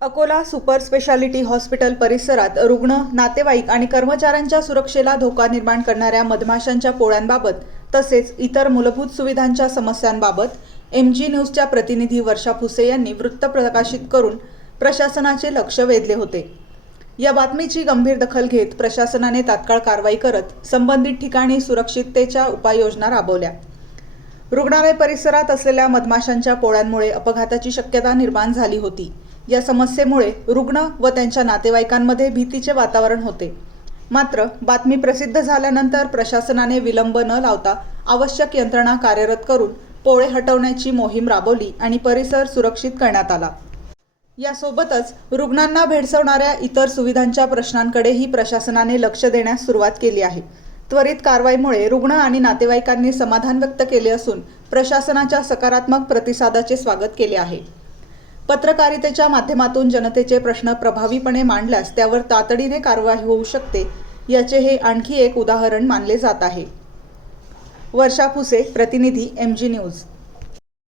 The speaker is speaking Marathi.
अकोला सुपर स्पेशालिटी हॉस्पिटल परिसरात रुग्ण, नातेवाईक आणि कर्मचाऱ्यांच्या सुरक्षेला धोका निर्माण करणाऱ्या मधमाशांच्या पोळ्यांबाबत तसेच इतर मूलभूत सुविधांच्या समस्यांबाबत MG न्यूजच्या प्रतिनिधी वर्षा फुसे यांनी वृत्त प्रकाशित करून प्रशासनाचे लक्ष वेधले होते। या बातमीची गंभीर दखल घेत प्रशासनाने तात्काळ कारवाई करत संबंधित ठिकाणी सुरक्षिततेच्या उपाययोजना राबवल्या। रुग्णालय परिसरात असलेल्या मधमाशांच्या पोळ्यांमुळे अपघाताची शक्यता निर्माण झाली होती। या समस्येमुळे रुग्ण व त्यांच्या नातेवाईकांमध्ये भीतीचे वातावरण होते। मात्र बातमी प्रसिद्ध झाल्यानंतर प्रशासनाने विलंब न लावता आवश्यक यंत्रणा कार्यरत करून पोळे हटवण्याची मोहीम राबवली आणि परिसर सुरक्षित करण्यात आला। यासोबतच रुग्णांना भेडसावणाऱ्या इतर सुविधांच्या प्रश्नांकडेही प्रशासनाने लक्ष देण्यास सुरुवात केली आहे। त्वरित कारवाईमुळे रुग्ण आणि नातेवाईकांनी समाधान व्यक्त केले असून प्रशासनाच्या सकारात्मक प्रतिसादाचे स्वागत केले आहे। पत्रकारितेच्या माध्यमातून जनतेचे प्रश्न प्रभावीपणे मांडल्यास त्यावर तातडीने कारवाई होऊ शकते, याचे हे आणखी एक उदाहरण मानले जात आहे। वर्षा फुसे, प्रतिनिधी MG न्यूज।